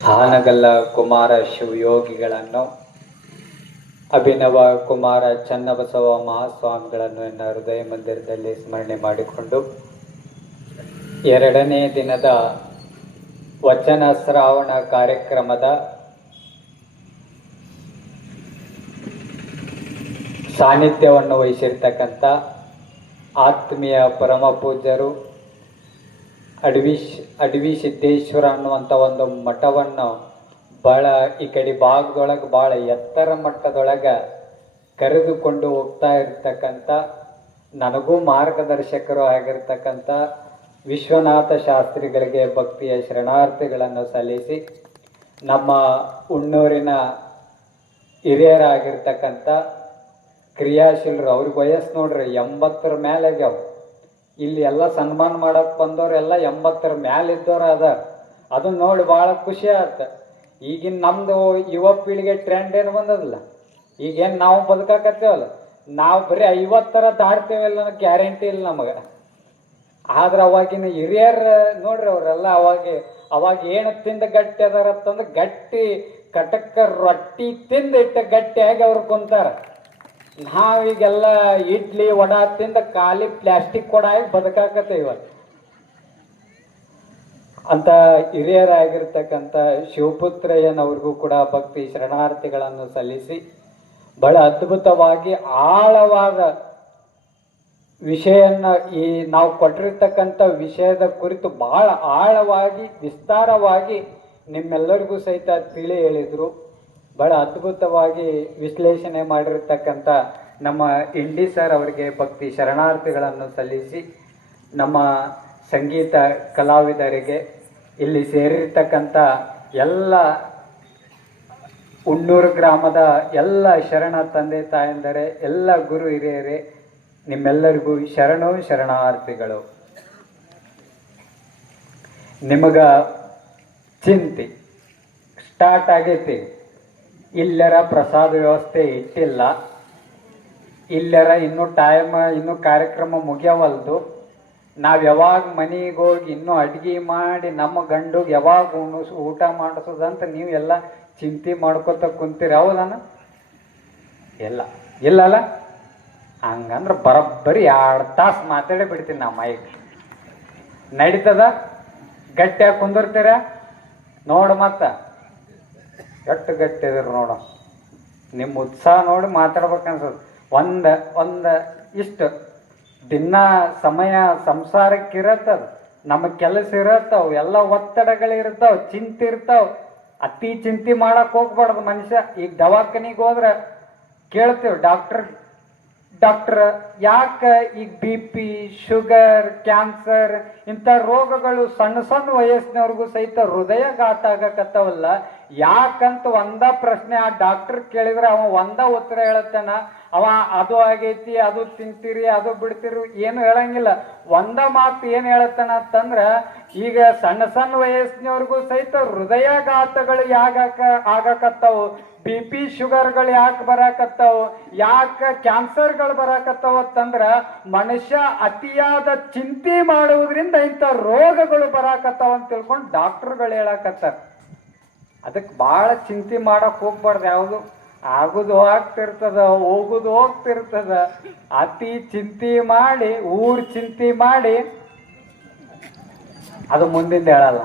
ಹಾನಗಲ್ಲ ಕುಮಾರ ಶಿವಯೋಗಿಗಳನ್ನು, ಅಭಿನವ ಕುಮಾರ ಚನ್ನಬಸವ ಮಹಾಸ್ವಾಮಿಗಳನ್ನು ಎನ್ನ ಹೃದಯ ಮಂದಿರದಲ್ಲಿ ಸ್ಮರಣೆ ಮಾಡಿಕೊಂಡು ಎರಡನೇ ದಿನದ ವಚನ ಶ್ರಾವಣ ಕಾರ್ಯಕ್ರಮದ ಸಾನ್ನಿಧ್ಯವನ್ನು ವಹಿಸಿರ್ತಕ್ಕಂಥ ಆತ್ಮೀಯ ಪರಮ ಪೂಜ್ಯರು ಅಡವಿ ಸಿದ್ದೇಶ್ವರ ಅನ್ನುವಂಥ ಒಂದು ಮಠವನ್ನು ಭಾಳ ಈ ಕಡೆ ಭಾಗದೊಳಗೆ ಭಾಳ ಎತ್ತರ ಮಟ್ಟದೊಳಗೆ ಕರೆದುಕೊಂಡು ಹೋಗ್ತಾ ಇರ್ತಕ್ಕಂಥ, ನನಗೂ ಮಾರ್ಗದರ್ಶಕರು ಆಗಿರ್ತಕ್ಕಂಥ ವಿಶ್ವನಾಥ ಶಾಸ್ತ್ರಿಗಳಿಗೆ ಭಕ್ತಿಯ ಶರಣಾರ್ಥಿಗಳನ್ನು ಸಲ್ಲಿಸಿ, ನಮ್ಮ ಉಣ್ಣೂರಿನ ಹಿರಿಯರಾಗಿರ್ತಕ್ಕಂಥ ಕ್ರಿಯಾಶೀಲರು, ಅವ್ರಿಗೆ ವಯಸ್ಸು ನೋಡ್ರಿ 80ರ ಮೇಲೆ ಆಗ್ಯಾವ. ಇಲ್ಲಿ ಎಲ್ಲ ಸನ್ಮಾನ ಮಾಡಕ್ಕೆ ಬಂದವರೆಲ್ಲ 80ರ ಮೇಲೆ ಇದ್ದವ್ರು ಅದಾರ. ಅದನ್ನ ನೋಡಿ ಭಾಳ ಖುಷಿ ಆಯ್ತು. ಈಗಿನ ನಮ್ಮದು ಯುವ ಪೀಳಿಗೆ ಟ್ರೆಂಡ್ ಏನು ಬಂದದಲ್ಲ, ಈಗೇನು ನಾವು ಬದುಕಾಕತ್ತೇವಲ್ಲ, ನಾವು ಬರೀ 50ರ ದಾಡ್ತೇವಲ್ಲ ಅನ್ನೋ ಗ್ಯಾರಂಟಿ ಇಲ್ಲ ನಮಗೆ. ಆದ್ರೆ ಅವಾಗಿನ ಹಿರಿಯರು ನೋಡ್ರಿ, ಅವರೆಲ್ಲ ಅವಾಗ ಏನು ತಿಂದ ಗಟ್ಟಿ ಅದಾರತ್ತಂದ್ರೆ ಗಟ್ಟಿ ಕಟಕ ರೊಟ್ಟಿ ತಿಂದು ಇಟ್ಟ ಗಟ್ಟಿಯಾಗಿ ಅವ್ರು ಕುಂತಾರ. ನಾವೀಗೆಲ್ಲ ಇಡ್ಲಿ ವಡಾ ತಿಂದ ಖಾಲಿ ಪ್ಲಾಸ್ಟಿಕ್ ಕೊಡ ಆಗಿ ಬದುಕಾಕತ್ತೇವೆ ಇವತ್ತು. ಅಂತ ಹಿರಿಯರಾಗಿರ್ತಕ್ಕಂಥ ಶಿವಪುತ್ರಯ್ಯನವ್ರಿಗೂ ಕೂಡ ಭಕ್ತಿ ಶರಣಾರ್ಥಿಗಳನ್ನು ಸಲ್ಲಿಸಿ, ಬಹಳ ಅದ್ಭುತವಾಗಿ ಆಳವಾದ ವಿಷಯನ್ನ ಈ ನಾವು ಕೊಟ್ಟಿರ್ತಕ್ಕಂಥ ವಿಷಯದ ಕುರಿತು ಬಹಳ ಆಳವಾಗಿ ವಿಸ್ತಾರವಾಗಿ ನಿಮ್ಮೆಲ್ಲರಿಗೂ ಸಹಿತ ತಿಳಿ ಹೇಳಿದರು. ಬಹಳ ಅದ್ಭುತವಾಗಿ ವಿಶ್ಲೇಷಣೆ ಮಾಡಿರ್ತಕ್ಕಂಥ ನಮ್ಮ ಇಂಡಿ ಸರ್ ಅವರಿಗೆ ಭಕ್ತಿ ಶರಣಾರ್ಥಿಗಳನ್ನು ಸಲ್ಲಿಸಿ, ನಮ್ಮ ಸಂಗೀತ ಕಲಾವಿದರಿಗೆ, ಇಲ್ಲಿ ಸೇರಿರ್ತಕ್ಕಂಥ ಎಲ್ಲ ಉಣ್ಣೂರು ಗ್ರಾಮದ ಎಲ್ಲ ಶರಣ ತಂದೆ ತಾಯಂದರೆ, ಎಲ್ಲ ಗುರು ಹಿರಿಯರೇ, ನಿಮ್ಮೆಲ್ಲರಿಗೂ ಶರಣಾರ್ಥಿಗಳು. ನಿಮಗ ಚಿಂತೆ ಸ್ಟಾರ್ಟ್ ಆಗೈತಿ. ಇಲ್ಲರ ಪ್ರಸಾದ ವ್ಯವಸ್ಥೆ ಇಟ್ಟಿಲ್ಲ, ಇಲ್ಲರ ಇನ್ನೂ ಇನ್ನೂ ಕಾರ್ಯಕ್ರಮ ಮುಗಿಯವಲ್ದು. ನಾವು ಯಾವಾಗ ಮನೆಗೆ ಹೋಗಿ ಇನ್ನೂ ಅಡ್ಗೆ ಮಾಡಿ ನಮ್ಮ ಗಂಡುಗೆ ಯಾವಾಗ ಊಟ ಮಾಡಿಸೋದಂತ ನೀವು ಎಲ್ಲ ಚಿಂತೆ ಮಾಡ್ಕೊತ ಕುಂತೀರಿ, ಹೌದನ? ಇಲ್ಲಲ್ಲ? ಹಂಗಂದ್ರೆ ಬರೋಬ್ಬರಿ 2 ತಾಸು ಮಾತಾಡೇ ಬಿಡ್ತೀನಿ ನಾ ಮೈಕ್. ನಡೀತದ? ಗಟ್ಟಿಯಾಗಿ ಕುಂದಿರ್ತೀರ ನೋಡು, ಮತ್ತೆ ಎಷ್ಟು ಗಟ್ಟಿದ್ರು ನೋಡು. ನಿಮ್ಮ ಉತ್ಸಾಹ ನೋಡಿ ಮಾತಾಡ್ಬೇಕನ್ಸದು. ಒಂದು ಇಷ್ಟು ದಿನ ಸಮಯ ಸಂಸಾರಕ್ಕಿರತ್ತದ, ನಮ್ಮ ಕೆಲಸ ಇರತ್ತವು, ಎಲ್ಲ ಒತ್ತಡಗಳಿರ್ತಾವ, ಚಿಂತೆ ಇರ್ತಾವ. ಅತಿ ಚಿಂತೆ ಮಾಡಕ್ಕೆ ಹೋಗ್ಬಾರ್ದು ಮನುಷ್ಯ. ಈಗ ದವಾಖಾನಿಗೆ ಹೋದ್ರೆ ಕೇಳ್ತೇವೆ, ಡಾಕ್ಟರ್ ಯಾಕೆ ಈಗ BP, ಶುಗರ್, ಕ್ಯಾನ್ಸರ್ ಇಂಥ ರೋಗಗಳು ಸಣ್ಣ ವಯಸ್ಸಿನವ್ರಿಗೂ ಸಹಿತ ಹೃದಯಘಾತ ಆಗಕತ್ತವಲ್ಲ, ಯಾಕಂತ ಒಂದ ಪ್ರಶ್ನೆ ಆ ಡಾಕ್ಟರ್ ಕೇಳಿದ್ರೆ ಅವ ಒಂದ ಉತ್ತರ ಹೇಳತ್ತಾನ. ಅವ ಅದು ಆಗೈತಿ, ಅದು ತಿಂತೀರಿ, ಅದು ಬಿಡ್ತೀರಿ, ಏನು ಹೇಳಂಗಿಲ್ಲ. ಒಂದ ಮಾತು ಏನು ಹೇಳತ್ತಾನ ಅಂತಂದ್ರ, ಈಗ ಸಣ್ಣ ವಯಸ್ಸಿನವ್ರಿಗೂ ಸಹಿತ ಹೃದಯಘಾತಗಳು ಆಗಕತ್ತಾವು, BP, ಶುಗರ್ಗಳು ಯಾಕೆ ಬರಾಕತ್ತಾವು, ಯಾಕೆ ಕ್ಯಾನ್ಸರ್ಗಳು ಬರಾಕತ್ತಾವ ಅಂತಂದ್ರ ಮನುಷ್ಯ ಅತಿಯಾದ ಚಿಂತೆ ಮಾಡುವುದರಿಂದ ಇಂಥ ರೋಗಗಳು ಬರಾಕತ್ತಾವ ಅಂತ ತಿಳ್ಕೊಂಡು ಡಾಕ್ಟರ್ಗಳು ಹೇಳಕತ್ತಾರ. ಅದಕ್ಕೆ ಭಾಳ ಚಿಂತೆ ಮಾಡಕ್ ಹೋಗ್ಬಾರ್ದು. ಯಾವುದು ಆಗುದು ಆಗ್ತಿರ್ತದ, ಹೋಗುದು ಹೋಗ್ತಿರ್ತದ. ಅತಿ ಚಿಂತೆ ಮಾಡಿ, ಚಿಂತೆ ಮಾಡಿ ಅದು ಮುಂದಿಂದ ಹೇಳಲ್ಲ.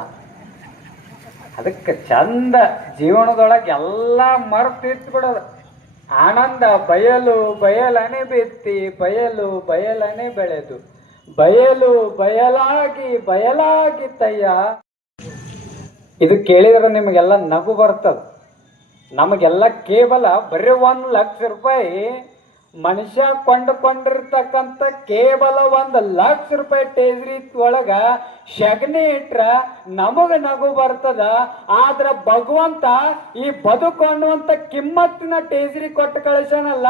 ಅದಕ್ಕೆ ಚಂದ ಜೀವನದೊಳಗೆ ಎಲ್ಲ ಮರೆತು ಬಿಡೋದು. ಆನಂದ ಬಯಲನೆ ಬಿತ್ತಿ, ಬಯಲನೆ ಬೆಳೆದು, ಬಯಲಾಗಿ ತಯ್ಯ. ಇದು ಕೇಳಿದ್ರೆ ನಿಮಗೆಲ್ಲ ನಗು ಬರ್ತದ. ನಮಗೆಲ್ಲ ಕೇವಲ ಬರೀ 1 ಲಕ್ಷ ರೂಪಾಯಿ ಮನುಷ್ಯ ಕೊಂಡ್ಕೊಂಡಿರ್ತಕ್ಕಂಥ ಕೇವಲ 1 ಲಕ್ಷ ರೂಪಾಯಿ ಟೇಜ್ರಿ ಒಳಗ ಶಗಣಿ ಇಟ್ರ ನಮಗ ನಗು ಬರ್ತದ. ಆದ್ರ ಭಗವಂತ ಈ ಬದುಕು ಅನ್ನುವಂಥ ಕಿಮ್ಮತ್ತಿನ ಟೇಜ್ರಿ ಕೊಟ್ಟು ಕಳಿಸನಲ್ಲ,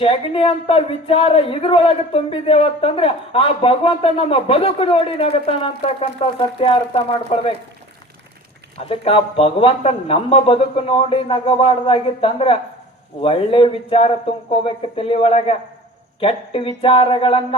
ಶಗಣಿ ಅಂತ ವಿಚಾರ ಇದ್ರೊಳಗೆ ತುಂಬಿದೇವತ್ತಂದ್ರೆ ಆ ಭಗವಂತ ನಮ್ಮ ಬದುಕು ನೋಡಿ ನಗತಾನ ಅಂತಕ್ಕಂಥ ಸತ್ಯ ಅರ್ಥ ಮಾಡ್ಕೊಳ್ಬೇಕು. ಅದಕ್ಕೆ ಆ ಭಗವಂತ ನಮ್ಮ ಬದುಕು ನೋಡಿ ನಗಬಾರ್ದಾಗಿತ್ತಂದ್ರೆ ಒಳ್ಳೆ ವಿಚಾರ ತುಂಬ್ಕೋಬೇಕು ತಲೆ ಒಳಗ. ಕೆಟ್ಟ ವಿಚಾರಗಳನ್ನ